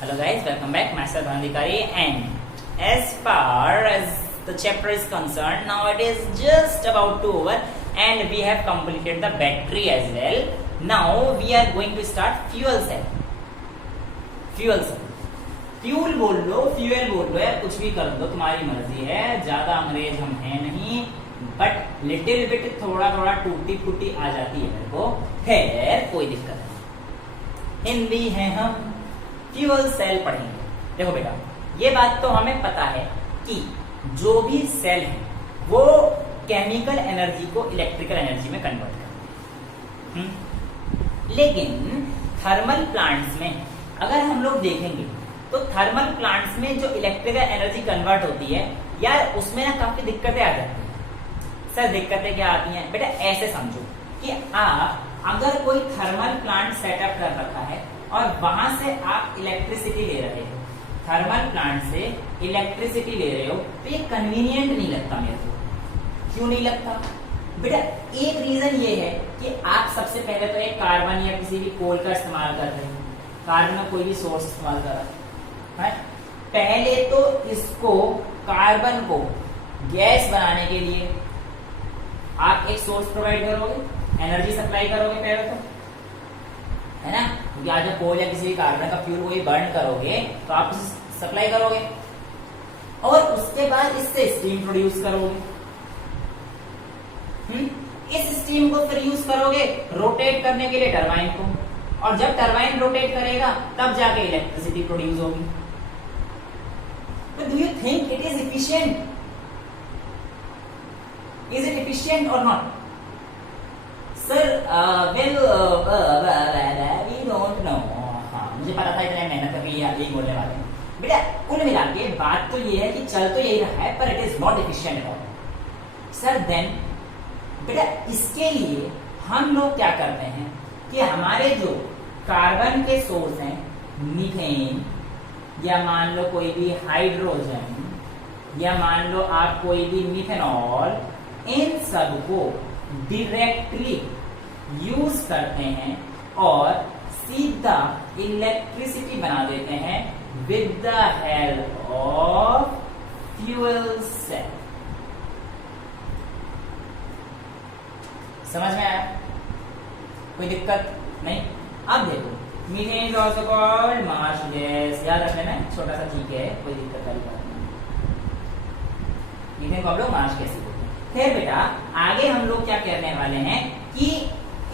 Hello guys, welcome back. Myself Adhikari, and as far as the chapter is concerned, now it is just about to over and we have completed the battery as well. Now we are going to start fuel cell. Fuel cell. Fuel बोल लो, fuel बोल लो, या कुछ भी कर दो, तुम्हारी मर्जी है. ज्यादा अंग्रेज हम हैं नहीं, बट लिटिल बिट थोड़ा थोड़ा टूटी फूटी आ जाती है मेरे को. खैर कोई दिक्कत नहीं, हिंदी है हम. फ्यूल सेल पढ़ेंगे. देखो बेटा, ये बात तो हमें पता है कि जो भी सेल है वो केमिकल एनर्जी को इलेक्ट्रिकल एनर्जी में कन्वर्ट करते हैं. लेकिन थर्मल प्लांट्स में अगर हम लोग देखेंगे तो थर्मल प्लांट्स में जो इलेक्ट्रिकल एनर्जी कन्वर्ट होती है यार, उसमें ना काफी दिक्कतें आ जाती हैं. सर दिक्कतें क्या आती हैं बेटा? ऐसे समझो कि आप अगर कोई थर्मल प्लांट सेटअप कर रखा है और वहां से आप इलेक्ट्रिसिटी ले रहे हो, थर्मल प्लांट से इलेक्ट्रिसिटी ले रहे हो, तो ये कन्वीनियंट नहीं लगता मेरे को. क्यों नहीं लगता बेटा? एक रीजन ये है कि आप सबसे पहले तो एक कार्बन या किसी भी कोल का इस्तेमाल कर रहे हो. कार्बन में कोई भी सोर्स इस्तेमाल कर रहा है. पहले तो इसको कार्बन को गैस बनाने के लिए आप एक सोर्स प्रोवाइड करोगे, एनर्जी सप्लाई करोगे पहले तो, है ना. क्योंकि आज जब कोल या किसी भी कार्बन का फ्यूल कोई बर्न करोगे तो आप सप्लाई करोगे और उसके बाद इससे स्टीम प्रोड्यूस करोगे. इस स्टीम को फिर यूज करोगे रोटेट करने के लिए टरबाइन को, और जब टरबाइन रोटेट करेगा तब जाके इलेक्ट्रिसिटी प्रोड्यूस होगी. Do you think it is efficient? Is it efficient और not? Sir well we don't know. हाँ, मुझे पता था इतना मेहनत करके यही बोलने वाले हैं बेटा. कुल मिला के बात तो ये है कि चल तो यही रहा है, पर it is not efficient at all. Sir then बेटा इसके लिए हम लोग क्या करते हैं कि हमारे जो कार्बन के सोर्स हैं, मीथेन या मान लो कोई भी हाइड्रोजन या मान लो आप कोई भी मिथेनॉल, इन सब को डायरेक्टली यूज करते हैं और सीधा इलेक्ट्रिसिटी बना देते हैं with the help of fuel cell. समझ में आया? कोई दिक्कत नहीं? अब देखो, methane is also called marsh gas. याद रख लेना, छोटा सा ठीक है, कोई दिक्कत वाली बात नहीं. मीथेन को हम लोग मार्श गैस बोलते हैं. फिर बेटा आगे हम लोग क्या करने वाले हैं कि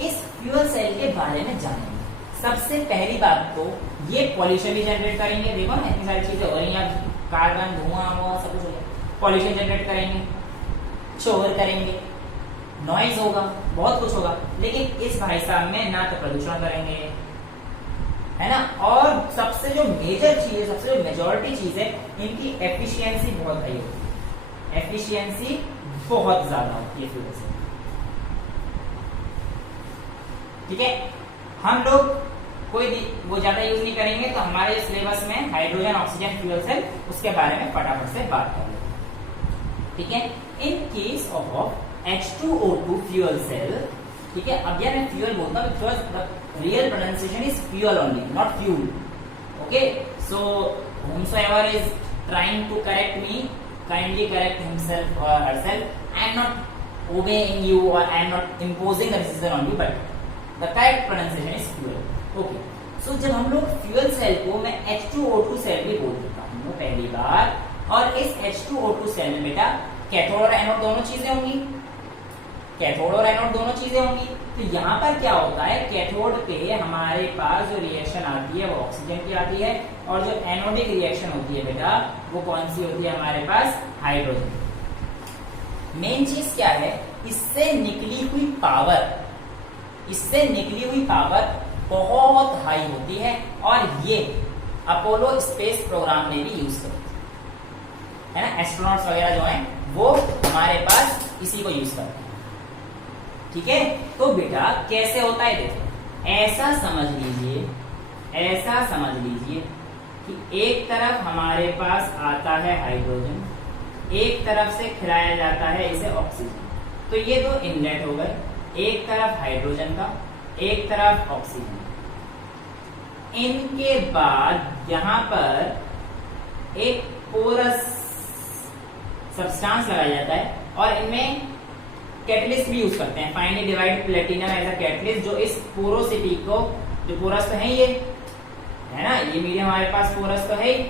इस फ्यूल सेल के बारे में जानेंगे. सबसे पहली बात तो ये पॉल्यूशन भी जनरेट करेंगे. देखो ना इतनी सारी चीजें हो रही हैं, कार्बन, धुआं वो सब कुछ हो गया. पॉल्यूशन जनरेट करेंगे, शोर करेंगे, नॉइज होगा, बहुत कुछ होगा. लेकिन इस भाई साहब में ना तो प्रदूषण करेंगे, है ना. और सबसे जो मेजर चीज है, सबसे जो मेजॉरिटी चीज है, इनकी एफिशिएंसी बहुत हाई होती है. एफिशिएंसी बहुत ज्यादा होती है फ्यूल सेल. ठीक है, हम लोग कोई वो ज्यादा यूज नहीं करेंगे, तो हमारे सिलेबस में हाइड्रोजन ऑक्सीजन फ्यूल सेल, उसके बारे में फटाफट से बात कर लेते. ठीक है, in case of H2O2 fuel cell. ठीक है, अब यार मैं फ्यूल बोलता हूँ because real pronunciation is fuel only, not fuel. Okay, so whomsoever is trying to correct me, kindly correct himself or herself. I am not obeying you or I am not imposing the decision on you, but the correct pronunciation is fuel. Okay, so जब हम लोग fuel cell को मैं H2O2 cell भी बोल देता हूँ पहली बार, और इस H2O2 सेल में बेटा कैथोड और एनोड दोनों चीजें होंगी. कैथोड और एनोड दोनों चीजें होंगी. तो यहाँ पर क्या होता है, कैथोड पे हमारे पास जो रिएक्शन आती है वो ऑक्सीजन की आती है, और जो एनोडिक रिएक्शन होती है बेटा वो कौन सी होती है हमारे पास? हाइड्रोजन. मेन चीज क्या है, इससे निकली हुई पावर बहुत हाई होती है, और ये अपोलो स्पेस प्रोग्राम में भी यूज करते है ना. एस्ट्रोनॉट्स वगैरह जो हैं वो हमारे पास इसी को यूज करते हैं. ठीक है, तो बेटा कैसे होता है देखो, ऐसा समझ लीजिए कि एक तरफ हमारे पास आता है हाइड्रोजन, एक तरफ से खिलाया जाता है इसे ऑक्सीजन. तो ये दो इनलेट हो गए, एक तरफ हाइड्रोजन का, एक तरफ ऑक्सीजन. इनके बाद यहाँ पर एक पोरस सब्सटेंस लगाया जाता है और इनमें कैटलिस्ट भी यूज करते हैं। Finally divide platinum as a catalyst, जो इस पोरोसिटी को, जो पोरस तो है ये है ना, ये मीडियम हमारे पास पोरस तो है ही,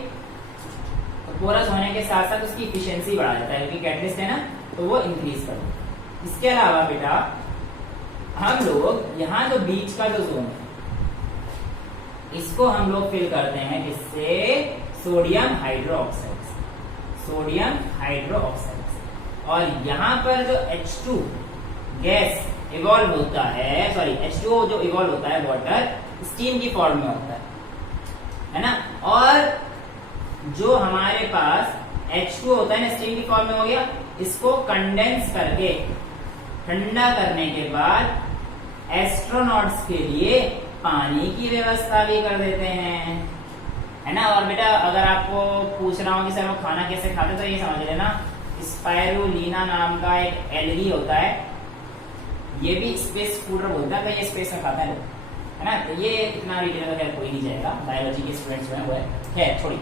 तो पोरस होने के साथ साथ उसकी इफिशियंसी बढ़ा जाता है क्योंकि कैटलिस्ट है ना, तो वो इंक्रीज कर देता है। इसके अलावा बेटा हम लोग यहाँ जो बीच का जो जोन है इसको हम लोग फिल करते हैं किससे, सोडियम हाइड्रोक्साइड से, सोडियम हाइड्रोक्साइड से। और यहाँ पर जो H2 गैस इवॉल्व होता है, सॉरी H2O जो इवॉल्व होता है वाटर स्टीम की फॉर्म में होता है ना, और जो हमारे पास H2 होता है ना स्टीम की फॉर्म में हो गया, इसको कंडेंस करके ठंडा करने के बाद एस्ट्रोनॉट्स के लिए पानी की व्यवस्था भी कर देते हैं, है ना। और बेटा अगर आपको पूछ रहा हूँ कि सर वो खाना कैसे खाते, तो ये समझ लेना स्पाइरुलिना नाम का एक एलगी होता है, ये भी स्पेस फूडर बोलता है, ये स्पेस में खाता है लोग, है ना। तो ये इतना डिटेल में कोई नहीं जाएगा, बायोलॉजी के स्टूडेंट्स जो है वो है, खैर छोड़िए।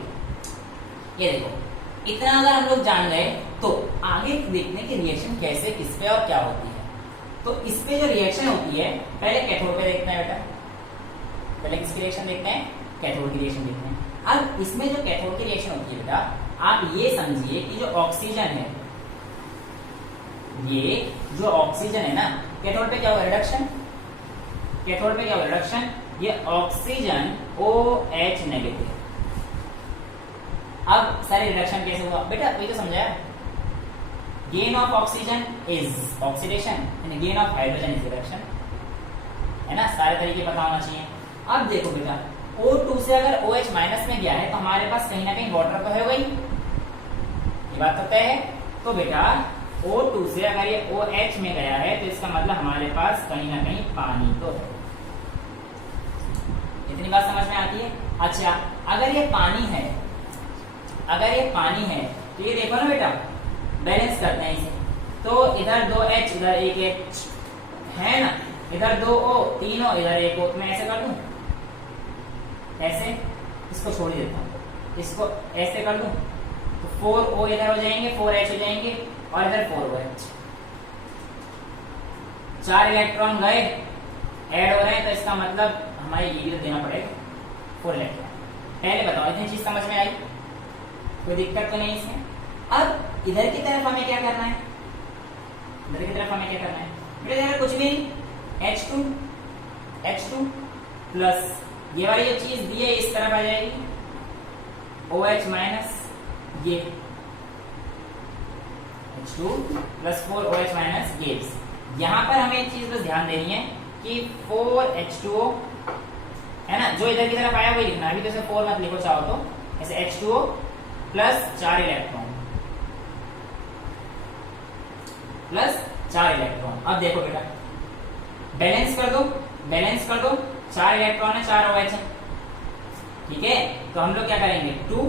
ये देखो इतना अगर हम लोग जान गए तो आगे देखने की रिएक्शन कैसे, किस पे और क्या होती है। तो इस पे जो रिएक्शन होती है पहले कैथोड पे देखते हैं बेटा, पहले किसकी रिएक्शन देखते हैं, कैथोड की रिएक्शन देखते हैं। अब इसमें जो कैथोड की रिएक्शन होती है बेटा, आप ये समझिए कि जो ऑक्सीजन है, ये जो ऑक्सीजन है ना, कैथोड पे क्या हुआ, रिडक्शन, कैथोड पे क्या हुआ, रिडक्शन, ये ऑक्सीजन OH नेगेटिव। अब सारे रिडक्शन कैसे हुआ बेटा, वही तो समझाया, gain of oxygen is oxidation and gain of hydrogen is reduction, है ना। सारे तरीके पता होना चाहिए। अब देखो बेटा O2 से अगर OH माइनस में गया है तो हमारे पास कहीं ना कहीं वाटर तो है, वही ये बात तो तय है। तो बेटा O2 से अगर ये OH में गया है तो इसका मतलब हमारे पास कहीं ना कहीं पानी तो है, इतनी बात समझ में आती है। अच्छा अगर ये पानी है, अगर ये पानी है तो ये देखो ना बेटा, बैलेंस करते हैं इसे, तो इधर 2H इधर 1H है ना, इधर 2O 3O इधर 1O, मैं ऐसे कर दूं, ऐसे इसको छोड़ ही देता हूं, इसको ऐसे कर दूं तो 4O इधर हो जाएंगे, 4H हो जाएंगे और इधर 4OH, 4 इलेक्ट्रॉन गए ऐड हो रहे हैं, तो इसका मतलब हमारे ये भी तो देना पड़ेगा 4 इलेक्ट्रॉन। पहले बताओ इतनी चीज समझ में आई, कोई दिक्कत तो नहीं इसमें। अब इधर की तरफ हमें क्या करना है, इधर की तरफ हमें क्या करना है बेटा, इधर कुछ भी H2 प्लस ये वाली जो चीज दी है इस तरफ आ जाएगी, OH माइनस ये H2 plus 4OH minus gives. यहाँ पर हमें एक चीज बस ध्यान देनी है कि 4H2O है ना, जो इधर की तरफ आया वही लिखना, अभी तो इसे 4 मत लिखो चाहो तो, ऐसे H2O plus 4 electron, plus 4 electron. अब देखो बेटा बैलेंस कर दो, बैलेंस कर दो, 4 इलेक्ट्रॉन है, 4 OH है, ठीक है। तो हम लोग क्या करेंगे 2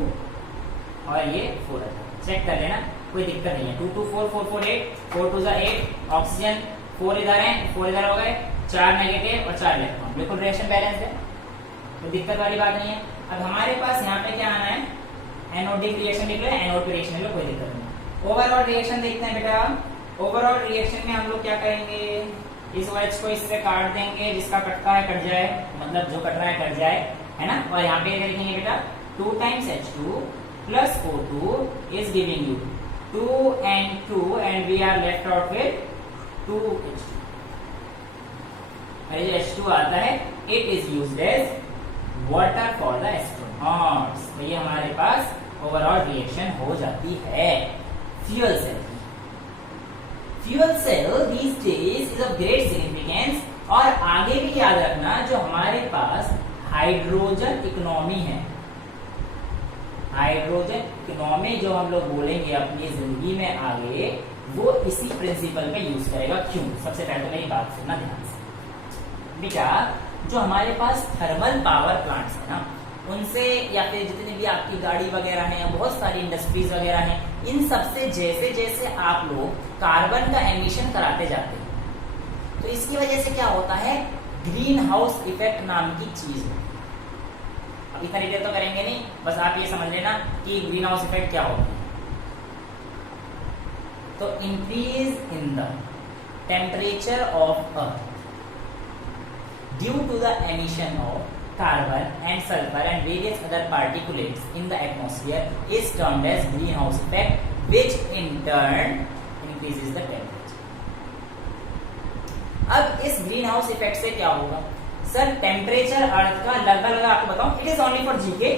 और ये 4 है, चेक कर लेना कोई दिक्कत नहीं है। 2 2 4 4 4 8, 4 2 8, ऑक्सीजन 4 इधर है, 4 इधर हो गए, 4 नेगेटिव और 4 इलेक्ट्रॉन, बिल्कुल रिएक्शन बैलेंस है, कोई दिक्कत वाली बात नहीं है। अब हमारे पास यहाँ पे क्या आना है, एनोडिक रिएक्शन लिख लो, एनोड रिएक्शन लिख लो, कोई दिक्कत नहीं। ओवरऑल रिएक्शन देखते हैं बेटा। ओवरऑल रिएक्शन में हम लोग क्या करेंगे, इस OH को इससे काट देंगे, जिसका कटता है कट जाए, मतलब जो कट रहा है कट जाए, है ना। और यहाँ पे क्या लिखेंगे बेटा, 2 times H2 plus O2 is giving you 2 and 2 and we are left out with 2H2। और ये H2 आता है, it is used as water for the astronauts। तो ये हमारे पास ओवरऑल रिएक्शन हो जाती है fuel cell. Fuel cell these days is of great significance। और आगे भी याद रखना, जो हमारे पास हाइड्रोजन इकोनॉमी है, हाइड्रोजन इकोनॉमी जो हम लोग बोलेंगे अपनी जिंदगी में आगे, वो इसी प्रिंसिपल में यूज करेगा। क्यों, सबसे पहले तो मेरी बात सुनना ध्यान से बेटा। जो हमारे पास थर्मल पावर प्लांट्स है ना, उनसे या फिर जितनी भी आपकी गाड़ी वगैरह है या बहुत सारी इंडस्ट्रीज वगैरह हैं, इन सबसे जैसे जैसे आप लोग कार्बन का एमिशन कराते जाते हैं, तो इसकी वजह से क्या होता है, ग्रीन हाउस इफेक्ट नाम की चीज है। अब इतना डिटेल तो करेंगे नहीं, बस आप ये समझ लेना कि ग्रीन हाउस इफेक्ट क्या होता है। तो increase in the temperature of earth due to the emission of carbon and sulfur and various other particulates in the atmosphere is termed as greenhouse effect, which in turn increases the temperature. अब इस green house effect से क्या होगा sir? Temperature अर्थ का लगभग आपको बताऊं, it is only for GK,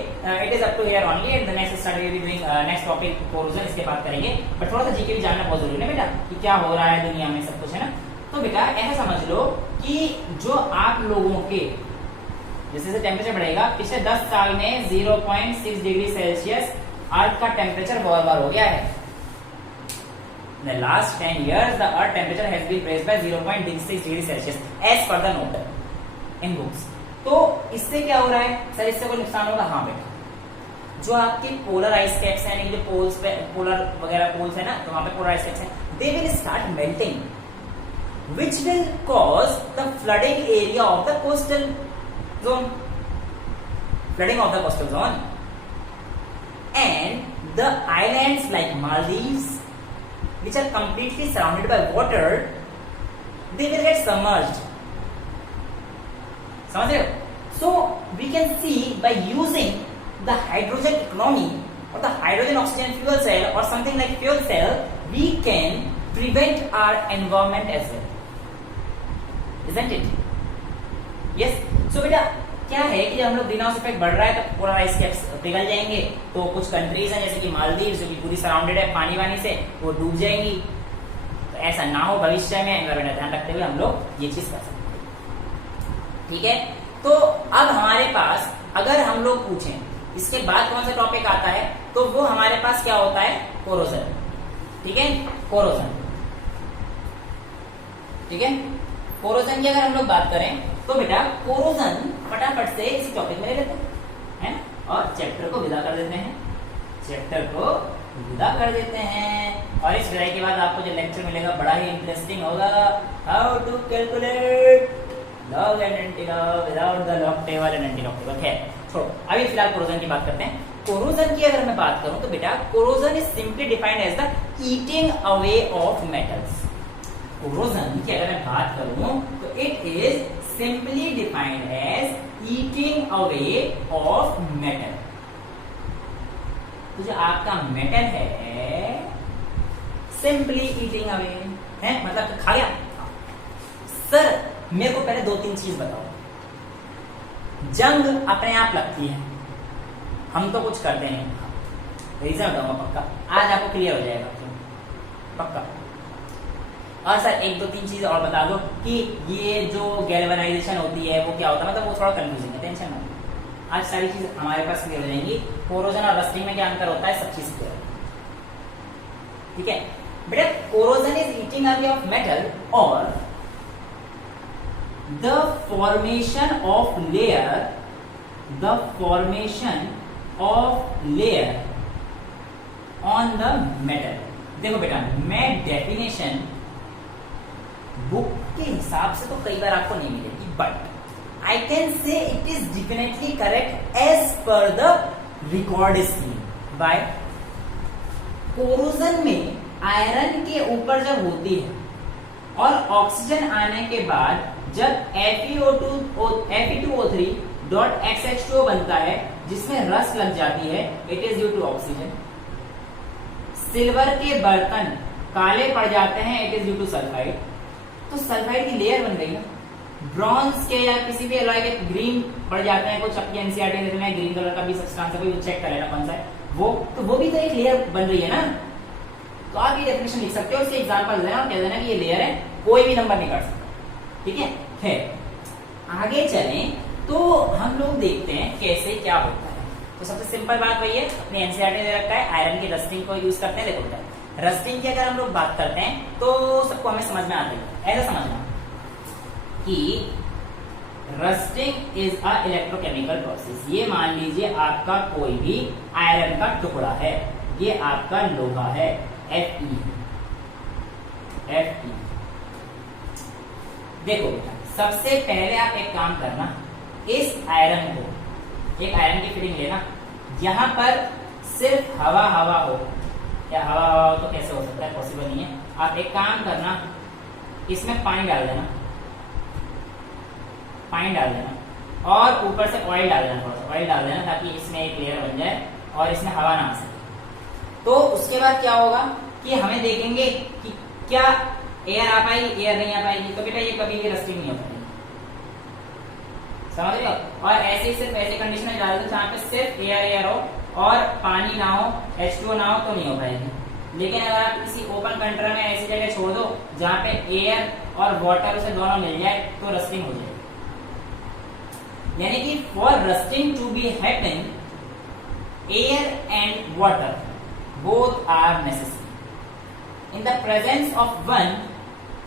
it is up to here only, and the next start we doing next topic corrosion, इसके बाद करेंगे, बट थोड़ा सा जीके भी जानना बहुत जरूरी है बेटा कि क्या हो रहा है दुनिया में, सब कुछ है ना। तो बेटा ऐसा समझ लो कि जो आप लोगों के जैसे जैसे टेम्परेचर बढ़ेगा, पिछले 10 साल में 0.6 डिग्री सेल्सियस अर्थ का टेम्परेचर बार हो गया है। In the last 10 years, the Earth temperature has been raised by 0.6 degree Celsius as per the note in books. तो इससे क्या हो रहा है सर? इससे कोई नुकसान होगा? हाँ बेटा, जो आपके पोलर आइस कैप्स हैं, यानी जो पोल्स पे पोलर वगैरह पोल्स है ना, तो वहां पे पोलर आइस कैप्स हैं, they will start melting, which will cause the flooding area of the coastal zone, flooding of the coastal zone, and the islands like Maldives, which are completely surrounded by water, they will get submerged. समझ रहे हो? So we can see by using the hydrogen economy or the hydrogen oxygen fuel cell or something like fuel cell, we can prevent our environment as well, isn't it? Yes. So बेटा क्या है कि जब हम लोग green house effect बढ़ रहा है तो पोलर आइस कैप्स पिघल जाएंगे, तो कुछ कंट्रीज हैं जैसे कि मालदीव्स जो कि पूरी सराउंडेड है पानी वानी से, वो डूब जाएंगी। तो ऐसा ना हो भविष्य में, एनवायरमेंट ध्यान रखते हुए हम लोग ये चीज कर सकते हैं। ठीक है, तो अब हमारे पास अगर हम लोग पूछें इसके बाद कौन सा टॉपिक आता है, तो वो हमारे पास क्या होता है? कोरोजन। ठीक है, कोरोजन। ठीक है, कोरोजन की अगर हम लोग बात करें तो बेटा कोरोजन फटाफट से इस टॉपिक में ले लेते हैं और चैप्टर को विदा कर देते हैं, चैप्टर को विदा कर देते हैं। और इस विदाई के बाद आपको जो लेक्चर मिलेगा बड़ा ही इंटरेस्टिंग होगा, how to calculate log and antilog without the log table and antilog table. खैर छोड़ो, अभी फिलहाल कोरोजन की बात करते हैं। कोरोजन की अगर मैं बात करूं तो बेटा corrosion is simply defined as the eating away of metals. Corrosion की अगर मैं बात करूं तो इट इज simply defined as eating away of metal। तो जो आपका मेटल है simply eating away है, मतलब खा गया। सर मेरे को पहले 2-3 चीज बताओ। जंग अपने आप लगती है, हम तो कुछ करते नहीं। रीजन बताऊंगा पक्का, आज आपको क्लियर हो जाएगा पक्का। और सर 1-2-3 चीज और बता दो कि ये जो गैल्वेनाइजेशन होती है वो क्या होता है, मतलब वो थोड़ा कंफ्यूजिंग है, टेंशन ना। आज सारी चीज हमारे पास क्लियर हो जाएंगी। कोरोजन और रस्टिंग में क्या अंतर होता है, सब चीज क्लियर। ठीक है बेटा, corrosion is eating away of metal और the formation of layer on the metal. देखो बेटा, मैं डेफिनेशन बुक के हिसाब से तो कई बार आपको नहीं मिलेगी, but I can say it is definitely correct as per the record scheme. By corrosion में आयरन के ऊपर जब होती है और ऑक्सीजन आने के बाद जब Fe2O3.XH2O बनता है जिसमें रस लग जाती है, it is due to oxygen. Silver के बर्तन काले पड़ जाते हैं, it is due to sulphide. तो सल्फाइड की लेयर बन गई ना। ब्रॉन्ज के या किसी भी एलॉय के ग्रीन पड़ जाते हैं, कुछ आपकी एनसीईआरटी में ग्रीन कलर का भी सब्सटेंस है, कोई चेक कर लेना कौन सा है वो, तो वो भी तो एक लेयर बन रही है ना। तो आप ये डेफिनेशन लिख सकते हो, इससे एग्जांपल देना और कह देना कि ये लेयर है, कोई भी नंबर नहीं काट सकता। ठीक है, आगे चलें तो हम लोग देखते हैं कैसे क्या होता है। तो सबसे सिंपल बात वही है, अपने एनसीईआरटी में रखा है, आयरन की रस्टिंग को यूज करते हैं। देखो बेटा, रस्टिंग की अगर हम लोग बात करते हैं तो सबको हमें समझ में आती है। ऐसा समझना कि rusting is a electrochemical process. ये मान लीजिए आपका कोई भी आयरन का टुकड़ा है, ये आपका लोहा है, Fe। देखो बेटा, सबसे पहले आप एक काम करना, इस आयरन को एक आयरन की फिटिंग लेना, यहाँ पर सिर्फ हवा हवा हो, या हवा हवा हो तो कैसे हो सकता है, पॉसिबल नहीं है। आप एक काम करना, इसमें पानी डाल देना, पानी डाल देना और ऊपर से ऑयल डाल देना, थोड़ा सा ऑयल डाल देना ताकि इसमें एक लेयर बन जाए और इसमें हवा ना आ सके। तो उसके बाद क्या होगा कि हमें देखेंगे कि क्या एयर आ पाएगी, एयर नहीं आ पाएगी, तो बेटा ये कभी भी रस्टिंग नहीं हो पाएगी, समझ रहे हो। और ऐसे सिर्फ ऐसे कंडीशन में डाल दो जहाँ पे सिर्फ एयर एयर हो और पानी ना हो, H2O ना हो, तो नहीं हो पाएगी। लेकिन अगर आप किसी ओपन कंटेनर में ऐसी जगह छोड़ दो जहाँ पे एयर और वाटर से दोनों मिल जाए तो रस्टिंग हो जाएगी। यानी कि for rusting to be happen, air and water both are necessary. In the presence of one,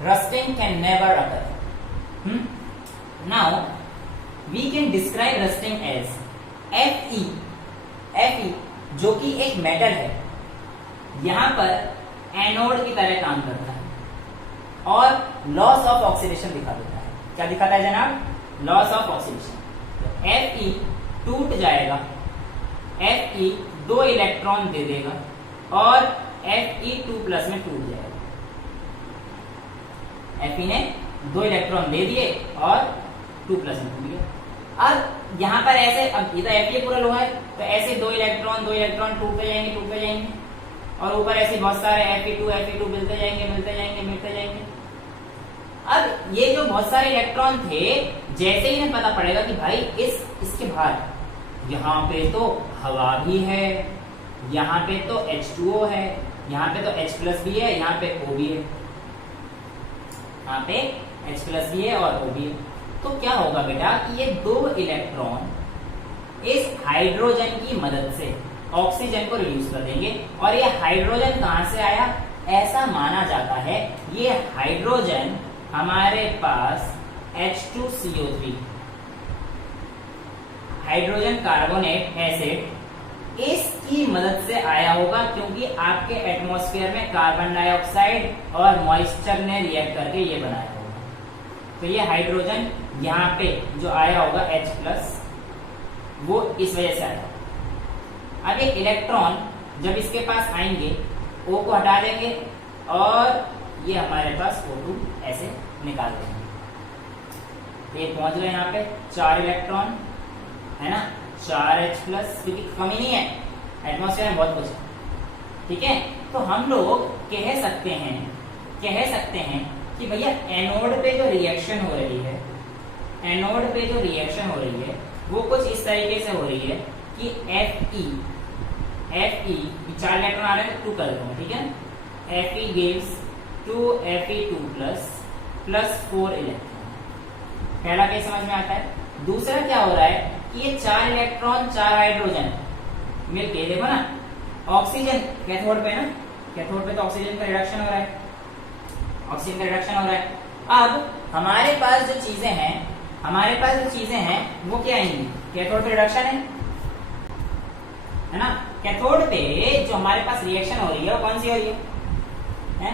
rusting can never occur. Now we can describe rusting as Fe, Fe जो कि एक मेटल है, यहां पर एनोड की तरह काम करता है और लॉस ऑफ ऑक्सीडेशन दिखा देता है। क्या दिखाता है जनाब? Loss of oxidation. तो Fe टूट जाएगा, Fe 2 इलेक्ट्रॉन दे देगा और Fe2+ में टूट जाएगा। Fe ने 2 इलेक्ट्रॉन दे दिए और 2+ में टूट गया। अब यहाँ पर ऐसे, अब ये तो Fe पूरा लोहा है, तो ऐसे 2 इलेक्ट्रॉन टूटते जाएंगे और ऊपर ऐसे बहुत सारे Fe2 मिलते जाएंगे। अब ये जो बहुत सारे इलेक्ट्रॉन थे, जैसे ही इन्हें पता पड़ेगा कि भाई इसके बाहर यहाँ पे तो हवा भी है, यहाँ पे तो H2O है, यहाँ पे तो H+ भी है, यहाँ पे O भी है, यहाँ पे H+ भी है और O भी है, तो क्या होगा बेटा कि ये 2 इलेक्ट्रॉन इस हाइड्रोजन की मदद से ऑक्सीजन को रिड्यूस कर देंगे। और ये हाइड्रोजन कहां से आया? ऐसा माना जाता है ये हाइड्रोजन हमारे पास H2CO3, हाइड्रोजन कार्बोनेट एसिड, इसकी मदद से आया होगा, क्योंकि आपके एटमॉस्फेयर में कार्बन डाइऑक्साइड और मॉइस्चर ने रिएक्ट करके ये बनाया होगा। तो ये हाइड्रोजन यहाँ पे जो आया होगा H+, वो इस वजह से आया। अब ये इलेक्ट्रॉन जब इसके पास आएंगे, O को हटा देंगे और ये हमारे पास O2 ऐसे निकाल देंगे। ये पहुंच गए यहाँ पे 4 इलेक्ट्रॉन, है ना, 4H+, क्योंकि कमी नहीं है, एटमॉस्फेयर में बहुत कुछ है, ठीक है। तो हम लोग कह सकते हैं कि भैया एनोड पे जो रिएक्शन हो रही है, वो कुछ इस तरीके से हो रही है कि Fe 4 इलेक्ट्रॉन आ रहे हैं, 2 कर देता हूं, ठीक है। Fe gives 2 Fe2+ + 4 electron. पहला केस समझ में आता है। दूसरा क्या हो रहा है कि ये 4 इलेक्ट्रॉन 4 हाइड्रोजन मिलके, देखो ना, ऑक्सीजन कैथोड पे ना, कैथोड पे तो ऑक्सीजन का रिडक्शन हो रहा है, अब हमारे पास जो चीजें हैं वो क्या आएंगी? कैथोड पे रिडक्शन है ना। कैथोड पे जो हमारे पास रिएक्शन हो रही है वो कौन सी हो रही है?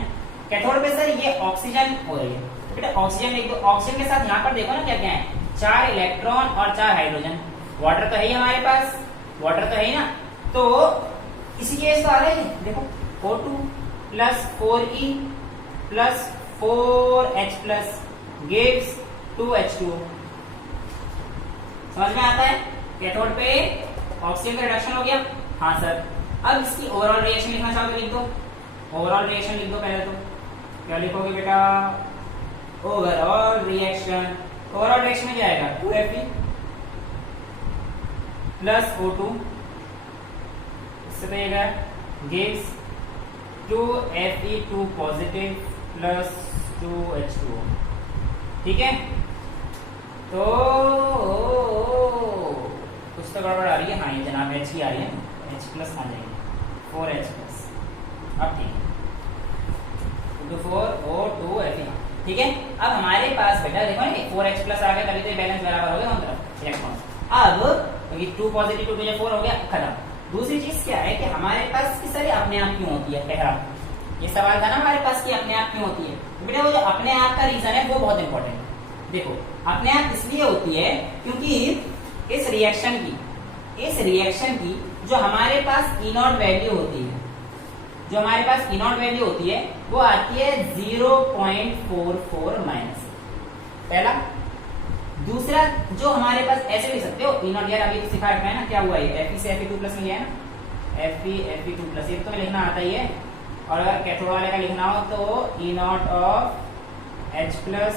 कैथोड पे सर ये ऑक्सीजन हो रही है। तो बेटा ऑक्सीजन लिख दो। ऑक्सीजन के साथ यहाँ पर देखो ना क्या क्या है, 4 इलेक्ट्रॉन और 4 हाइड्रोजन। वाटर तो है ही हमारे पास, वाटर तो है ही ना, तो इसी केस तो आ रहा है, देखो O2 + 4E + 4H+ gives 2H2O। समझ में आता है? कैथोड पे ऑक्सीजन का रिडक्शन हो गया। हाँ सर, अब इसकी ओवरऑल रिएक्शन लिखना चाहो तो लिख दो। ओवरऑल रिएक्शन लिख दो पहले तो। क्या लिखोगे बेटा? ओवरऑल रिएक्शन में क्या आएगा? 2Fe + O2, इससे तो ये gives 2Fe2+ + 2H2O, ठीक है। तो कुछ तो गड़बड़ आ रही है। हाँ ये जनाब H की आ रही है, H+ आ जाएगी, 4H+। अब ठीक है, 4O2Fe, ठीक है। अब हमारे पास बेटा देखो ना 4H+ आ गया, तभी तो बैलेंस बराबर हो गया दोनों तरफ इलेक्ट्रॉन। अब ये 2 पॉजिटिव 2 4 हो गया, खत्म। दूसरी चीज क्या है कि हमारे पास की सारी अपने आप क्यों होती है? पहला ये सवाल था ना हमारे पास कि अपने आप क्यों होती है। तो बेटा वो जो अपने आप का रीजन है वो बहुत इंपॉर्टेंट है। देखो अपने आप इसलिए होती है क्योंकि इस रिएक्शन की इस रिएक्शन की जो हमारे पास ई नॉट वैल्यू होती है, जो हमारे पास ई नॉट वैल्यू होती है वो आती है 0.44 माइनस। पहला। दूसरा जो हमारे पास ऐसे लिख सकते हो ई नॉट, यार अभी तो सिखा रखा है ना क्या हुआ है, Fe से Fe2 प्लस में गया है ना, Fe2 प्लस, ये तो लिखना आता ही है। और अगर कैथोड वाले का लिखना हो तो E not of H plus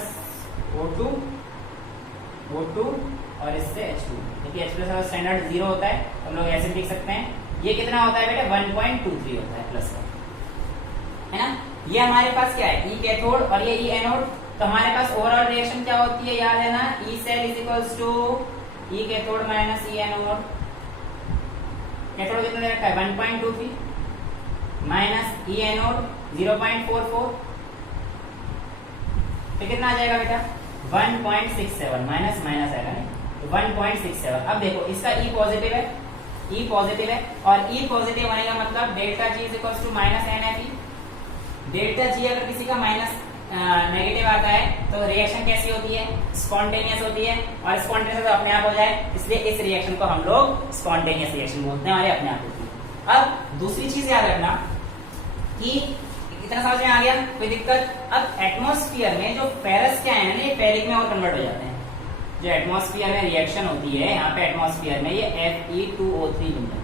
O2 और इससे H2, क्योंकि H प्लस स्टैंडर्ड 0 होता है तो हम लोग ऐसे लिख सकते हैं। ये कितना होता है बेटा 1.23 होता है प्लस का, है ना। ये हमारे पास क्या है, ई कैथोड और ये ई एनोड। तो हमारे पास ओवरऑल रिएक्शन क्या होती है, याद है ना, E cell is equals to E cathode minus E anode. Cathode कितना दे रखा है 1.23 माइनस ई एनोड 0.44, तो कितना आ जाएगा बेटा 1.67, माइनस माइनस आएगा नहीं 1.67। अब देखो इसका ई पॉजिटिव है, ई पॉजिटिव है, और ई पॉजिटिव होने का मतलब delta G is equals to minus NFe। Delta G अगर किसी का माइनस नेगेटिव आता है तो रिएक्शन कैसी होती है, स्पॉन्टेनियस होती है, और स्पॉन्टेनियस तो अपने आप हो जाए, इसलिए इस रिएक्शन को हम लोग स्पॉन्टेनियस रिएक्शन बोलते हैं, हमारे अपने आप होती है। अब दूसरी चीज याद रखना कि इतना समझ में आ गया, कोई दिक्कत। अब एटमॉस्फेयर में जो फेरस क्या है ना, ये फेरिक में और कन्वर्ट हो जाते हैं। जो एटमॉस्फेयर में रिएक्शन होती है यहाँ पे एटमॉस्फेयर में, ये Fe2O3 बनता है।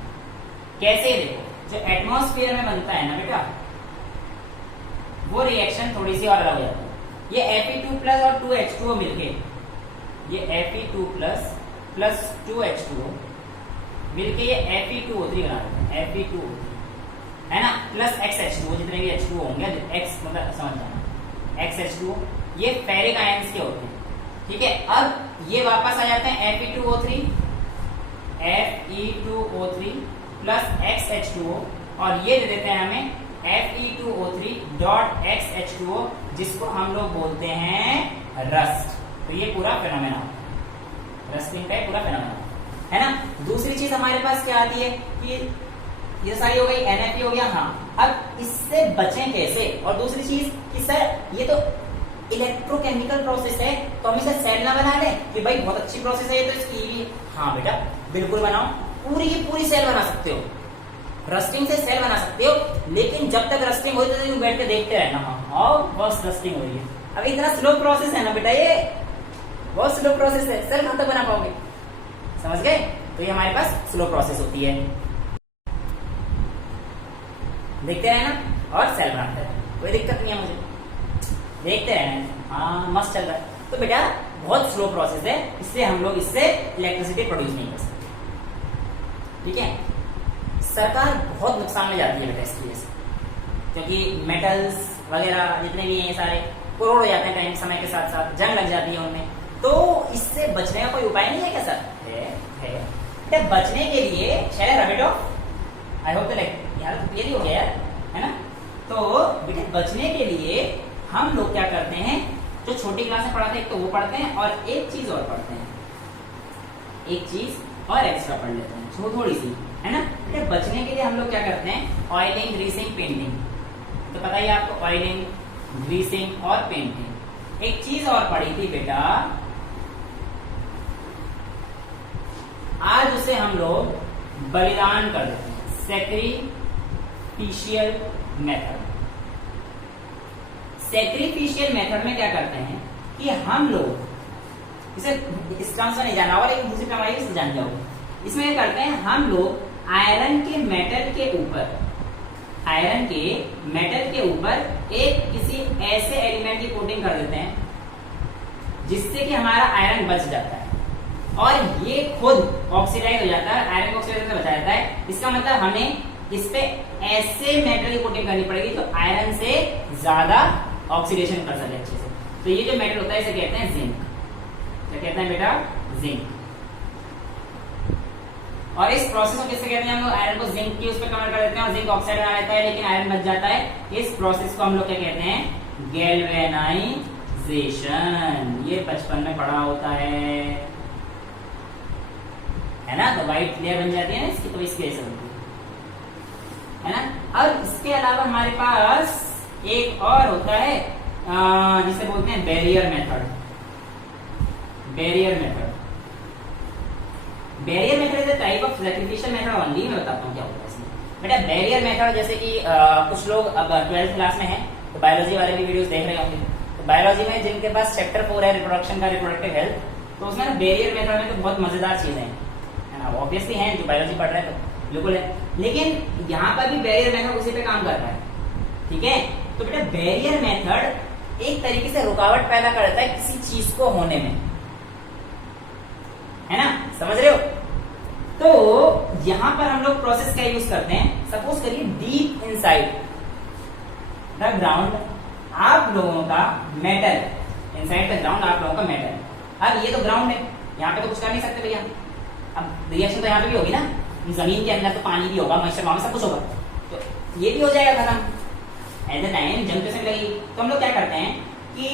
कैसे, देखो जो एटमॉस्फेयर में बनता है ना बेटा, वो रिएक्शन थोड़ी सी और अलग हो जाती है। ये Fe2 प्लस और 2H2O मिलके, ये Fe2 प्लस प्लस 2H2O मिलके ये Fe2O3 बना देते हैं, Fe2O3, है ना, प्लस XH2O, जितने भी H2O होंगे, X मतलब समझ जाना, XH2O ये फेरिक आयंस के होते हैं, ठीक है। अब ये वापस आ जाते हैं Fe2O3 प्लस XH2O, और ये दे देते हैं हमें Fe2O3 डॉट XH2O, जिसको हम लोग बोलते हैं रस्ट। तो ये पूरा फेनोमेना रस्टिंग का पूरा फेनोमेना, है ना। दूसरी चीज हमारे पास क्या आती है कि ये सारी हो गई, NFe हो गया, हाँ। अब इससे बचें कैसे, और दूसरी चीज कि सर ये तो इलेक्ट्रोकेमिकल प्रोसेस है, तो हम इसे सेल ना बना लें कि भाई बहुत अच्छी प्रोसेस है ये तो इसकी, हाँ बेटा बिल्कुल बनाओ, पूरी की पूरी सेल बना सकते हो, रस्टिंग से सेल बना सकते हो, लेकिन जब तक रस्टिंग होती है तो बैठ के देखते रहना, हाँ बस रस्टिंग हो रही है। अब इतना स्लो प्रोसेस है ना बेटा, ये बहुत स्लो प्रोसेस है, सेल कहां तक बना पाओगे, समझ गए। तो ये हमारे पास स्लो प्रोसेस होती है, देखते रहना और सेल बनाते रहना, कोई दिक्कत नहीं है, मुझे देखते रहना, हाँ मस्त चल रहा है। तो बेटा बहुत स्लो प्रोसेस है, इसलिए हम लोग इससे इलेक्ट्रिसिटी प्रोड्यूस नहीं कर सकते, ठीक है। सरकार बहुत नुकसान में जाती है बेटा इसकी वजह से, क्योंकि मेटल्स वगैरह जितने भी हैं सारे करोड़ हो जाते हैं टाइम समय के साथ साथ, जंग लग जाती है उनमें। तो इससे बचने का कोई उपाय नहीं है क्या सर? है। बचने के लिए शैल रबिट ऑफ आई होप यार तो क्लियर ही हो गया यार, है ना। तो बेटे बचने के लिए हम लोग क्या करते हैं, जो छोटी क्लास में पढ़ाते हैं एक तो वो पढ़ते हैं, और एक चीज और पढ़ते हैं, एक चीज और एक्स्ट्रा पढ़ लेते हैं थोड़ी सी, है ना। बेटे बचने के लिए हम लोग क्या करते हैं, ऑयलिंग, ग्रीसिंग, पेंटिंग। तो पता ही आपको ऑयलिंग, ग्रीसिंग और पेंटिंग। एक चीज और पढ़ी थी बेटा, आज उसे हम लोग बलिदान कर देते हैं, सैक्रिफिशियल मेथड। सैक्रिफिशियल मेथड में क्या करते हैं कि हम लोग इसे इस टर्म्स में नहीं जाना होगा, लेकिन दूसरी टर्म आएगी इसे जान जाओगे। इसमें क्या करते हैं हम लोग, आयरन के मेटल के ऊपर एक किसी ऐसे एलिमेंट की कोटिंग कर देते हैं जिससे कि हमारा आयरन बच जाता है, और ये खुद ऑक्सीडाइज हो जाता है, आयरन को ऑक्सीडाइज से बचा जाता है। इसका मतलब हमें इस पे ऐसे मेटल की कोटिंग करनी पड़ेगी जो आयरन से ज्यादा ऑक्सीडेशन कर सके अच्छे से। तो ये जो मेटल होता है इसे कहते हैं जिंक। क्या कहते हैं बेटा? जिंक। और इस प्रोसेस को किससे कहते हैं हम लोग? आयरन को जिंक की उस पर कन्वर्ट कर देते हैं और जिंक ऑक्साइड बना लेता है, लेकिन आयरन बच जाता है। इस प्रोसेस को हम लोग क्या कहते हैं? गैल्वेनाइजेशन। ये बचपन में पढ़ा होता है ना। तो व्हाइट लेयर बन जाती है ना इसकी, तो इसकी वजह से बनती है ना। और इसके अलावा हमारे पास एक और होता है जिसे बोलते हैं barrier method. Barrier method is a type of sacrificial method only. मैं बताता हूँ क्या होता है इसमें। बेटा बैरियर मेथड जैसे कि कुछ लोग अब 12th क्लास में है तो बायोलॉजी वाले भी वीडियोस देख रहे होंगे। तो बायोलॉजी में जिनके पास चैप्टर 4 है रिप्रोडक्शन का, रिप्रोडक्टिव हेल्थ, तो उसमें ना बैरियर मेथड में तो बहुत मजेदार चीजें हैं, है ना, ऑब्वियसली हैं, जो बायोलॉजी पढ़ रहे हैं तो बिल्कुल है। लेकिन यहाँ पर भी बैरियर मेथड उसी पे काम कर रहा है, ठीक है। तो बेटा बैरियर मेथड एक तरीके से रुकावट पैदा करता है किसी चीज को होने में, है ना, समझ रहे हो। तो यहां पर हम लोग प्रोसेस का यूज करते हैं। सपोज करिए डीप इनसाइड द ग्राउंड आप लोगों का मेटल, इनसाइड द ग्राउंड आप लोगों का मेटल। अब ये तो ग्राउंड है, यहाँ पे तो कुछ कर नहीं सकते भैया। अब रिएक्शन तो यहाँ पे भी होगी ना, जमीन के अंदर तो पानी भी होगा, मॉइस्चर वहां सब कुछ होगा, तो ये भी हो जाएगा खत्म। एट द टाइम जंग से लगेगी तो हम लोग क्या करते हैं कि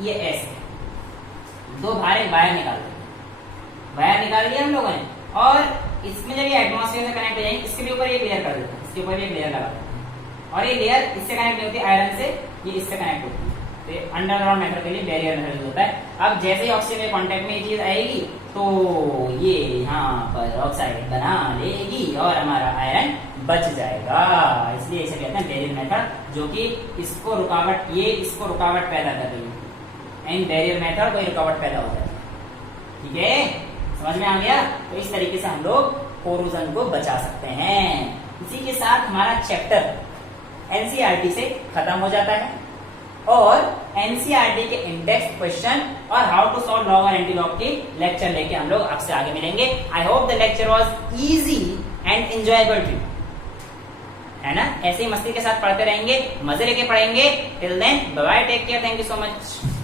ये ऐसे दो बाहर एक वायर निकालते हैं, वायर निकाल दिया हम लोगों ने, और इसमें जब ये एटमॉस्फेयर से कनेक्ट हो जाएंगे, इसके भी ऊपर एक लेयर कर देते हैं, इसके ऊपर एक लेयर लगा देते हैं, और ये लेयर इससे कनेक्ट नहीं होती आयरन से, ये इससे कनेक्ट होती है। तो ये अंडरग्राउंड मेथड के लिए बैरियर मेथड यूज होता है। अब जैसे ही ऑक्सीजन के कांटेक्ट में ये चीज आएगी तो ये यहाँ पर ऑक्साइड बना लेगी और हमारा आयरन बच जाएगा, इसलिए इसे कहते हैं बैरियर मेथड, जो कि इसको रुकावट, ये इसको रुकावट पैदा कर रही है। एंड बैरियर मेथड कोई रुकावट पैदा होता है, ठीक है, समझ में आ गया। तो इस तरीके से हम लोग कोरोजन को बचा सकते हैं। इसी के साथ हमारा चैप्टर एनसीईआरटी से खत्म हो जाता है, और एनसीईआरटी के इंडेक्स क्वेश्चन और हाउ टू सॉल्व लॉग और एंटी लॉग के लेक्चर लेके हम लोग आपसे आगे मिलेंगे। I hope the lecture was easy and enjoyable too, है ना। ऐसे ही मस्ती के साथ पढ़ते रहेंगे, मजे लेके पढ़ेंगे। Till then bye bye, take care, thank you so much.